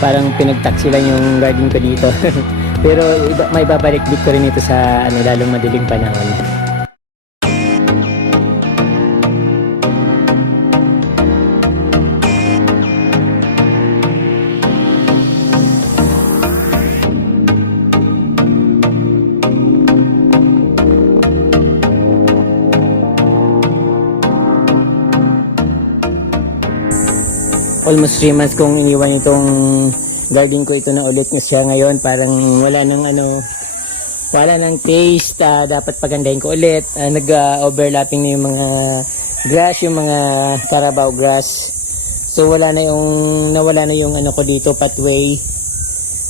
parang pinagtaksi lang yung garden ko dito. Pero may babalik ko rin ito sa lalong madaling panahon. Almost 3 months kong iniwan itong garden ko ito na ulit siya ngayon. Parang wala nang taste. Dapat pagandahin ko ulit. Nag-overlapping na yung mga grass, yung mga Carabao grass. So nawala na yung ko dito, pathway.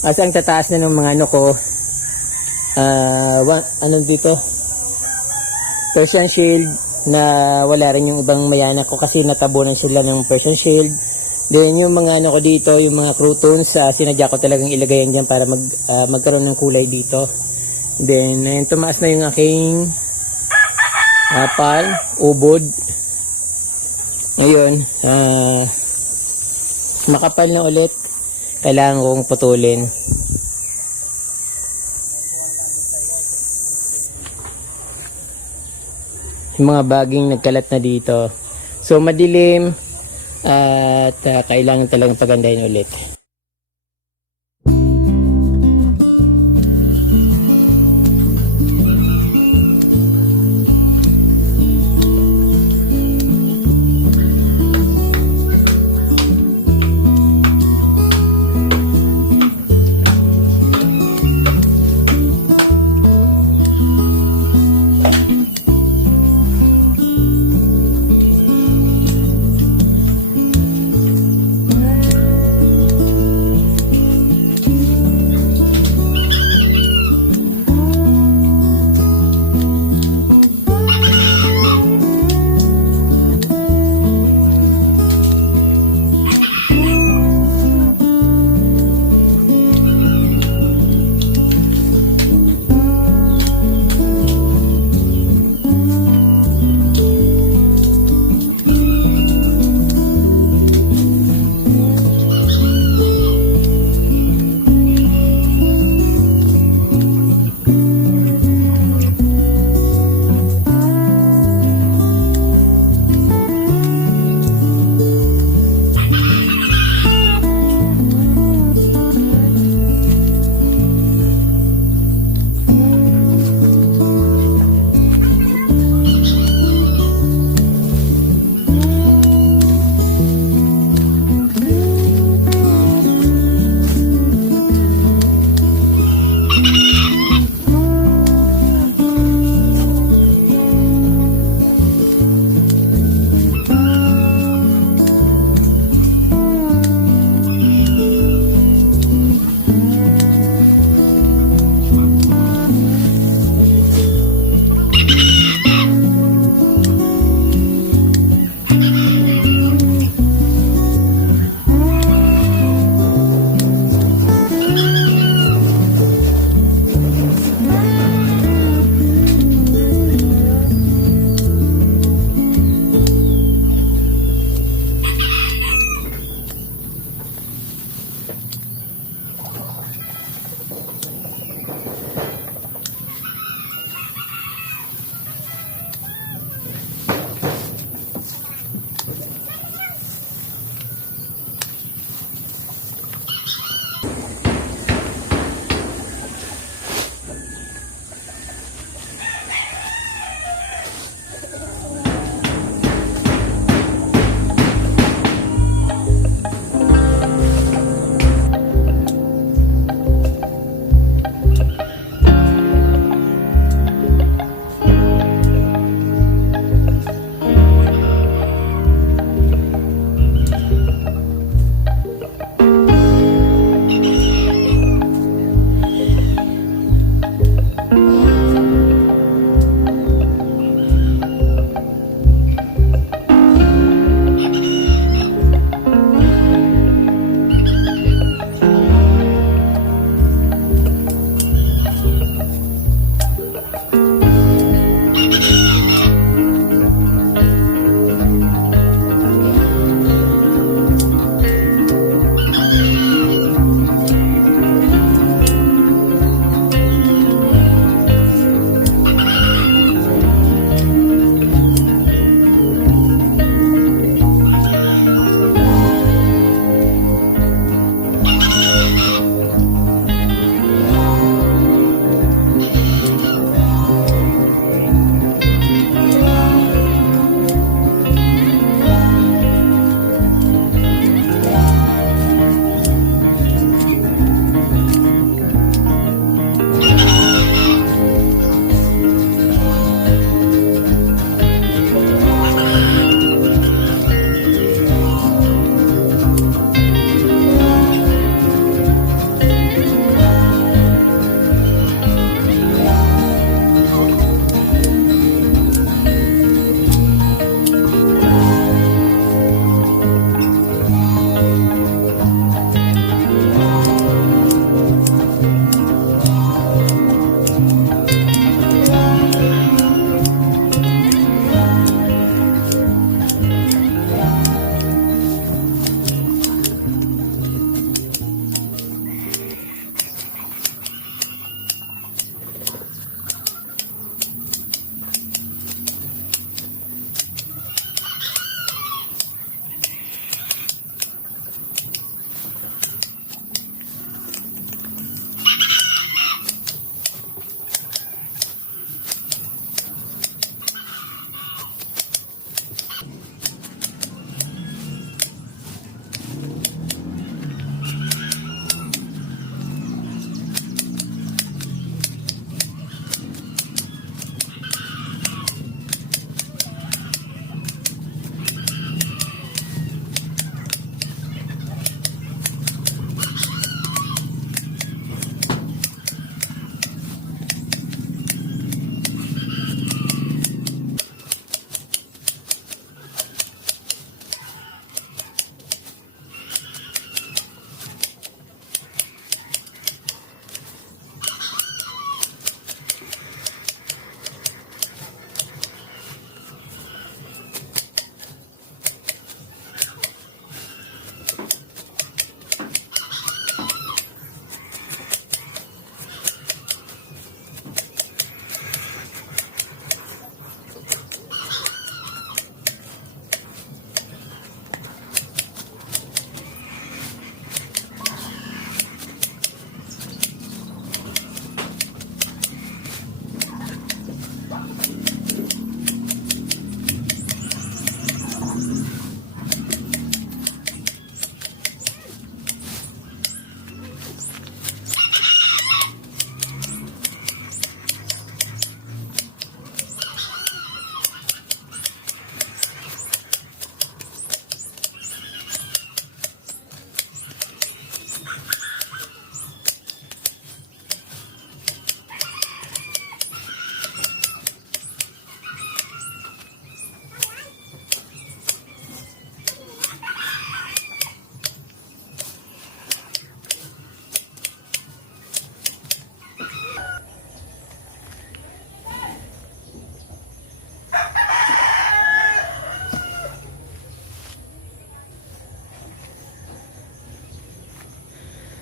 As ang tataas na ng mga ko. Dito? Persian shield na wala rin yung ibang mayana ko kasi natabunan sila ng Persian shield. Then yung mga ko dito, yung mga croutons, sinadya ko talagang ilagay yan dyan para magkaroon ng kulay dito. Then tumaas na yung aking apal, ubod. Ngayon, makapal na ulit. Kailangan kong putulin. Yung mga baging nagkalat na dito. So madilim. At kailangan talagang pagandahin ulit.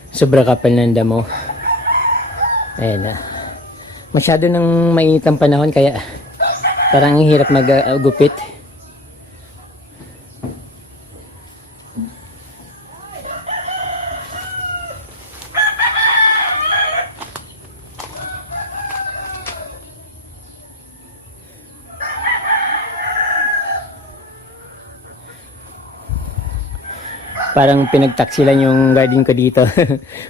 Sobra kapal ng damo. Ayan na. Masyado nang mainit ang panahon kaya parang ang hirap maggupit. Parang pinagtaksilan yung garden ko dito.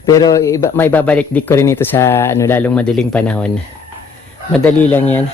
Pero may babalik dik ko rin ito sa lalong madaling panahon. Madali lang yan.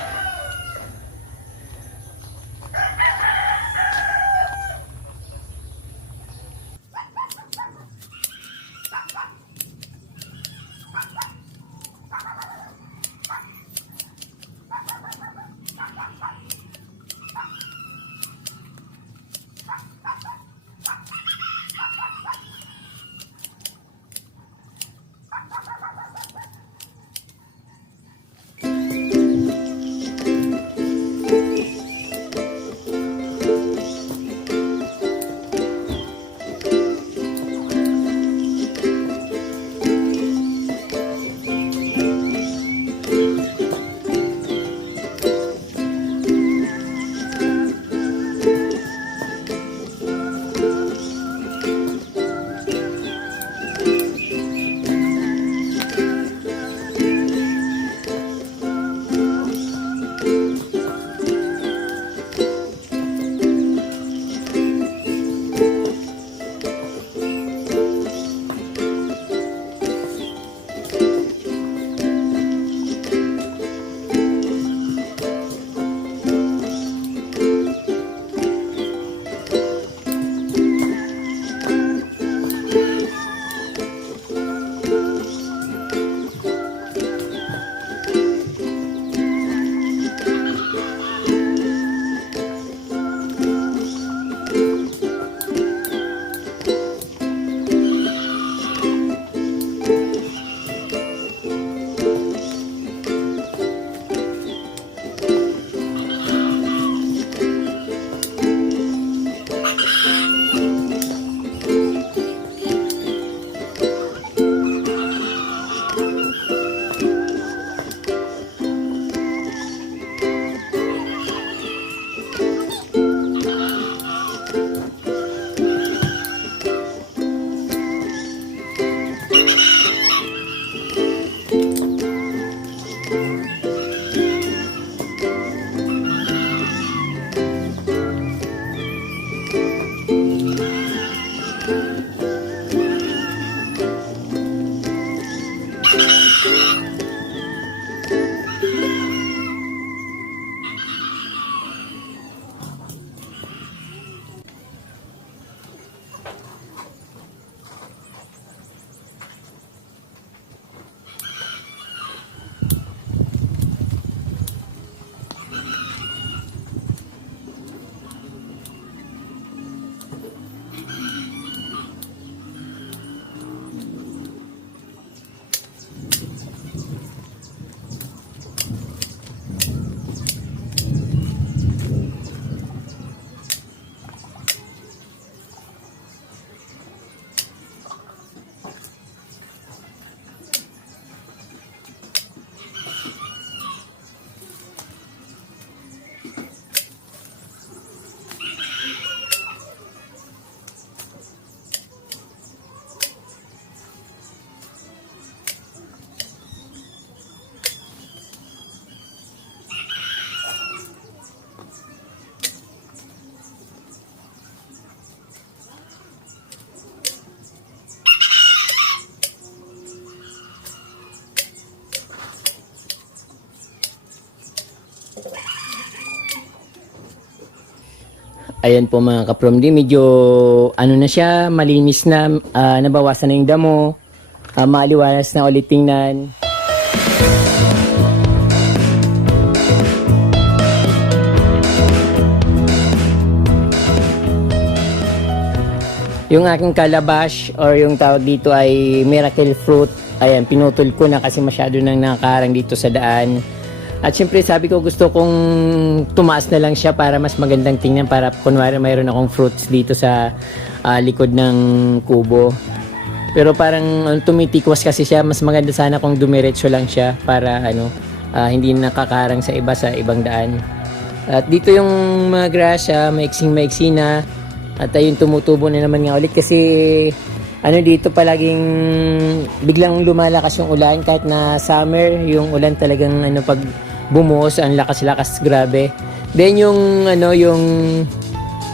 Ayan po mga kapromdi, medyo na siya, malinis na, nabawasan na yung damo, maaliwalas na ulit tingnan. Yung aking calabash or yung tawag dito ay miracle fruit, ayan, pinutol ko na kasi masyado nang nakakarang dito sa daan. At syempre sabi ko gusto kong tumaas na lang siya para mas magandang tingnan, para kunwari mayroon akong fruits dito sa likod ng kubo. Pero parang tumitikwas kasi siya. Mas maganda sana kung dumiretso lang siya para hindi nakakarang sa ibang daan. At dito yung mga grasya, maiksing-maiksi na. At ayun, tumutubo na naman nga ulit kasi dito palaging biglang lumalakas yung ulan. Kahit na summer, yung ulan talagang pag bumuhos, ang lakas-lakas, grabe. Then yung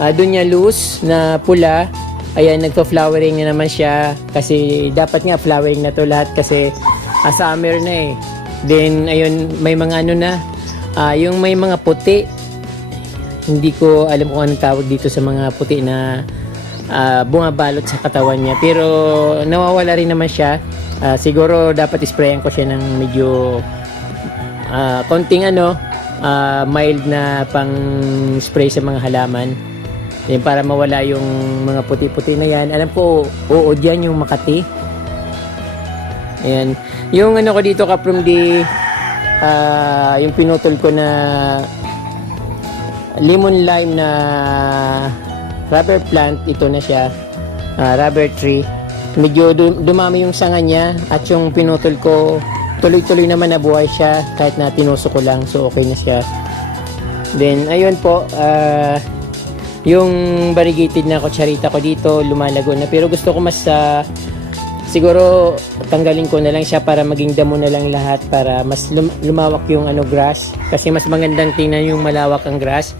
doon niya loose na pula, ayan, nagto-flowering na naman siya kasi dapat nga flowering na to lahat kasi summer na eh. Then ayun, may mga yung may mga puti, hindi ko alam kung anong tawag dito sa mga puti na bumabalot sa katawan niya, pero nawawala rin naman siya. Siguro dapat isprayan ko siya ng medyo konting mild na pang spray sa mga halaman. Then, para mawala yung mga puti-puti na yan. Alam ko, uod yan yung Makati. Ayan. Yung ko dito kaprom yung pinutol ko na lemon lime na rubber plant, ito na siya, rubber tree. Medyo dumami yung sanga niya at yung pinutol ko, tuloy-tuloy naman nabuhay siya kahit na tinusok ko lang, so okay na siya. Then, ayun po, yung variegated na kutsarita ko dito, lumalago na. Pero gusto ko mas, siguro, tanggalin ko na lang siya para maging damo na lang lahat para mas lumawak yung grass. Kasi mas magandang tingnan yung malawak ang grass.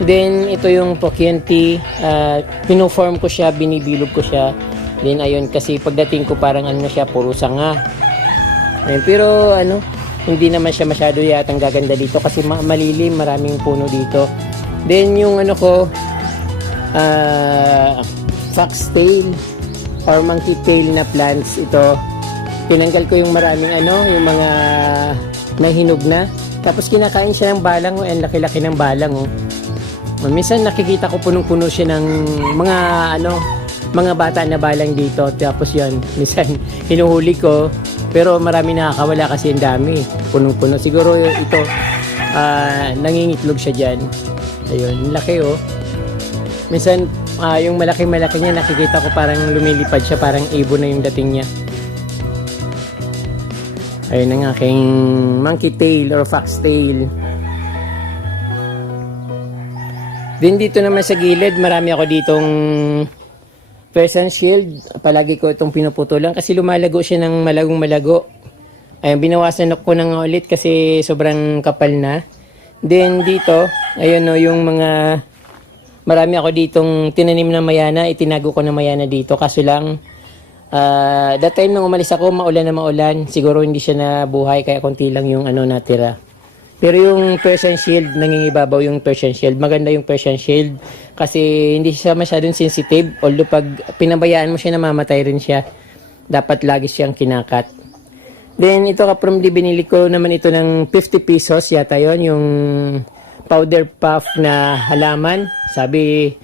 Then, ito yung Pochianti. Pinoform ko siya, binibilog ko siya. Then, ayun, kasi pagdating ko parang siya, puro sanga. Ayun, pero, hindi naman siya masyado yatang gaganda dito kasi malilim, maraming puno dito. Then yung foxtail or monkey tail na plants, ito tinanggal ko yung maraming yung mga nahinog na, tapos kinakain siya ng balang. Ang laki-laki ng balang. Minsan nakikita ko punong-puno siya ng mga bata na balang dito, tapos yan minsan hinuhuli ko, pero marami nakakawala kasi ang dami, punong-puno. Siguro ito nangingitlog siya dyan. Ayun, laki minsan yung malaki-malaki niya nakikita ko parang lumilipad siya, parang ibon na yung dating niya. Ayun ang aking monkey tail or fox tail. Then dito naman sa gilid, marami ako ditong Persian shield. Palagi ko itong pinuputulan kasi lumalago siya ng malagong-malago. Ayun, binawasan ko na nga ulit kasi sobrang kapal na. Then dito, ayun yung mga marami ako ditong tinanim na mayana, itinago ko na mayana dito. Kaso lang, that time nung umalis ako, maulan na maulan. Siguro hindi siya nabuhay, kaya konti lang yung natira. Pero yung Persian shield, nangingibabaw yung Persian shield. Maganda yung Persian shield kasi hindi siya masyadong sensitive. Although pag pinabayaan mo siya, namamatay rin siya. Dapat lagi siyang kinakat. Then ito binili ko naman ito ng 50 pesos yata yon, yung powder puff na halaman. Sabi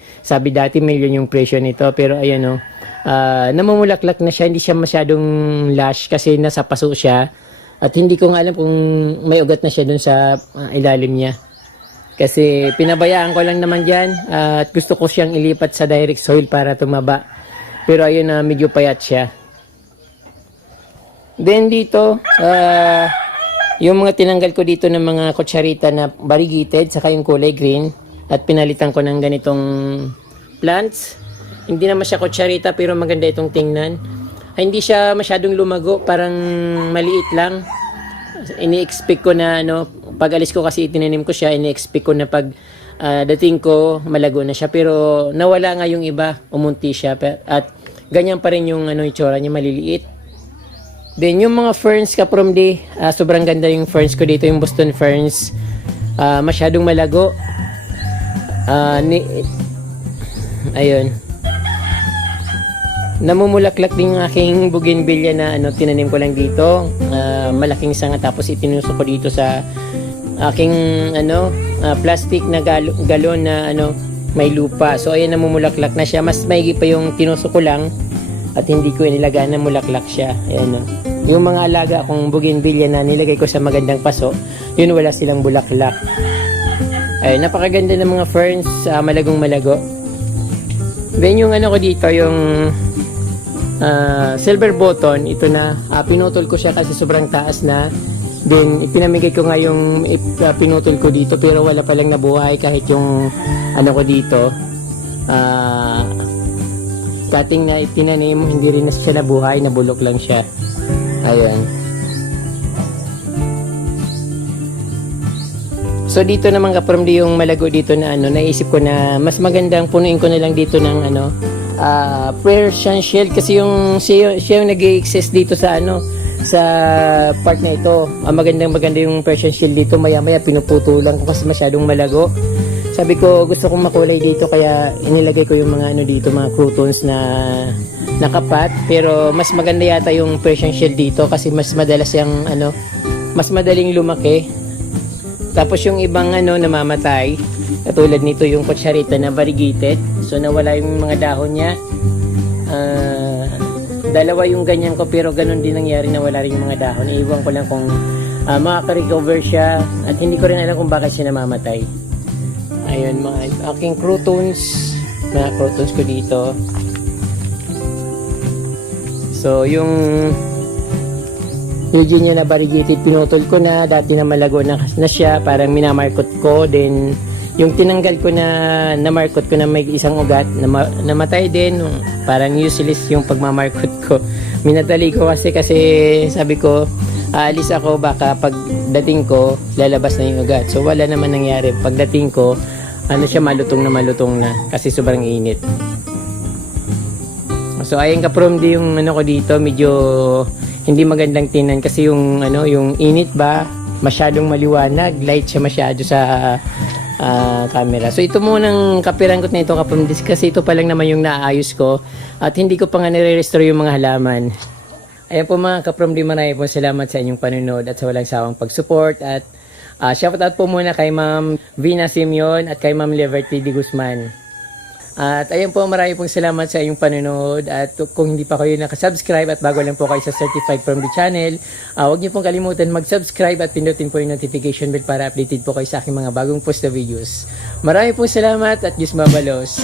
dati million yung presyo nito, pero ayan namumulaklak na siya, hindi siya masyadong lush kasi nasa paso siya. At hindi ko nga alam kung may ugat na siya dun sa ilalim niya. Kasi pinabayaan ko lang naman dyan at gusto ko siyang ilipat sa direct soil para tumaba. Pero ayun medyo payat siya. Then dito, yung mga tinanggal ko dito ng mga kutsarita na variegated, saka yung kulay green, at pinalitan ko ng ganitong plants. Hindi naman siya kutsarita pero maganda itong tingnan. Hindi siya masyadong lumago, parang maliit lang. Ini-expect ko na pag alis ko kasi itinanim ko siya, ini-expect ko na pag dating ko malago na siya, pero nawala nga yung iba, umunti siya at ganyan pa rin yung itsura niya, maliliit. Then yung mga ferns sobrang ganda yung ferns ko dito, yung Boston ferns. Masyadong malago. Ayun. Namumulaklak din yung aking bougainvillea na tinanim ko lang dito. Malaking sanga, tapos itinusok ko dito sa aking plastic na galon na may lupa. So ayan, namumulaklak na siya. Mas maigi pa yung tinusok ko lang at hindi ko inilagaan na mulaklak siya. Ayan yung mga alaga akong bougainvillea na nilagay ko sa magandang paso, yun wala silang bulaklak. Ay, napakaganda ng mga ferns, malagong malago. Then yung ko dito, yung silver button, ito na, pinutol ko siya kasi sobrang taas na. Then ipinamigay ko nga yung pinutol ko dito, pero wala palang nabuhay kahit yung ano ko dito, cutting na itinanim, hindi rin na siya nabuhay, nabulok lang siya. Ayan. So dito naman kapramdi yung malago dito na ano, naisip ko na mas magandang punuin ko na lang dito ng ano, Persian shield kasi siya yung nag-i-exist dito sa ano, sa part na ito. Maganda yung Persian shield dito, maya-maya pinuputulan ko kasi masyadong malago. Sabi ko gusto kong makulay dito kaya inilagay ko yung mga ano dito, mga croutons na nakapat, pero mas maganda yata yung Persian shield dito kasi mas madalas yung ano, mas madaling lumaki. Tapos yung ibang ano namamatay, katulad nito yung kutsarita na variegated, so nawala yung mga dahon niya. Dalawa yung ganyan ko, pero ganun din nangyari, nawala rin yung mga dahon. Iiwan ko lang kung makaka-recover siya, at hindi ko rin alam kung bakit siya namamatay. Ayun, mga aking croutons ko dito. So yung Eugenia na variegated, pinutol ko na, dati na malago na siya, parang minamarkot ko. Then yung tinanggal ko na namarkot ko na may isang ugat, namatay din, parang useless yung pagmamarkot ko. Minadali ko kasi sabi ko aalis ako, baka pagdating ko lalabas na yung ugat. So wala naman nangyari. Pagdating ko ano siya, malutong na kasi sobrang init. So ayun kaprom di yung ano ko dito, medyo hindi magandang tingnan kasi yung ano, yung init ba, masyadong maliwanag, light siya masyado sa camera. So ito munang kapiranggot na ito kaprom kasi ito pa lang naman yung naayos ko at hindi ko pa nga nire-restore yung mga halaman. Ayan po mga kaprom, marami po salamat sa inyong panunod at sa walang sawang pag-support, at shoutout po muna kay Ma'am Vina Simeon at kay Ma'am Liberty D. Guzman. At ayan po, marami pong salamat sa inyong panonood, at kung hindi pa kayo nakasubscribe at bago lang po kayo sa Certified From The Channel, huwag niyo pong kalimutan mag-subscribe at pindutin po yung notification bell para updated po kayo sa aking mga bagong post na videos. Marami pong salamat at Diyos mabalos.